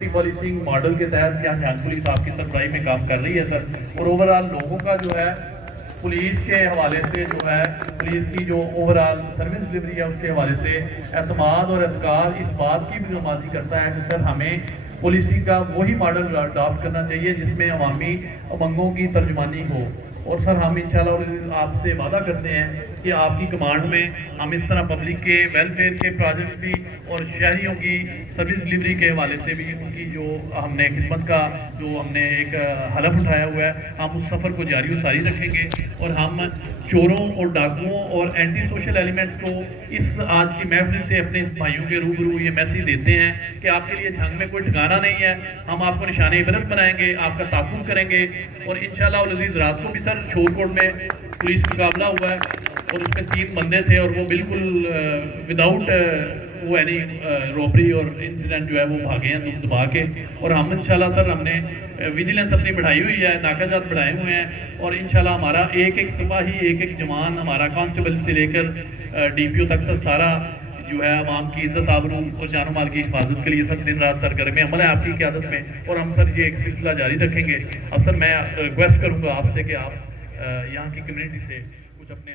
Policing model के तहत क्या जहां पुलिस आपकी सरबराही में काम कर रही है सर, और ओवरऑल लोगों का जो है पुलिस के हवाले से जो है पुलिस की जो ओवरऑल सर्विस डिलीवरी है उसके हवाले से एतमाद और एतकार इस बात की भी नुमाइंदगी करता है कि सर हमें पॉलिसी का वही मॉडल अडॉप्ट करना चाहिए जिसमें अवामी उमंगों की तर्जमानी हो। और सर हम इंशाल्लाह आपसे वादा करते हैं कि आपकी कमांड में हम इस तरह पब्लिक के वेलफेयर के प्रोजेक्ट्स भी और शहरियों की सर्विस डिलीवरी के हवाले से भी उनकी जो हमने खिदमत का जो हमने एक हलफ उठाया हुआ है हम उस सफ़र को जारी व सारी रखेंगे। और हम चोरों और डाकुओं और एंटी सोशल एलिमेंट्स को इस आज की महफिल से अपने इस भाइयों के रूबरू ये मैसेज देते हैं कि आपके लिए जंग में कोई ठिकाना नहीं है, हम आपको निशाने इबरत बनाएंगे, आपका ताक़ुब करेंगे। और इंशाअल्लाह अज़ीज़ रात को भी सर शोरकोट में पुलिस मुकाबला हुआ है और उसमें 3 बंदे थे और वो बिल्कुल विदाउट वो एनी रॉबरी और इंसिडेंट जो है वो भागे हैं दबा के। और हम इंशाल्लाह सर हमने विजिलेंस अपनी बढ़ाई हुई है, नाकाजात बढ़ाए हुए हैं और इंशाल्लाह हमारा एक एक सिपाही एक एक जवान हमारा कांस्टेबल से लेकर DPO तक सर सारा जो है आवाम की इज्जत आबरू और जान माल की हिफाजत के लिए सर दिन रात सरगर्म अमल है आपकी क़यादत में। और हम सर ये एक सिलसिला जारी रखेंगे। अब सर मैं रिक्वेस्ट करूँगा आपसे कि आप यहाँ की कम्युनिटी से कुछ अपने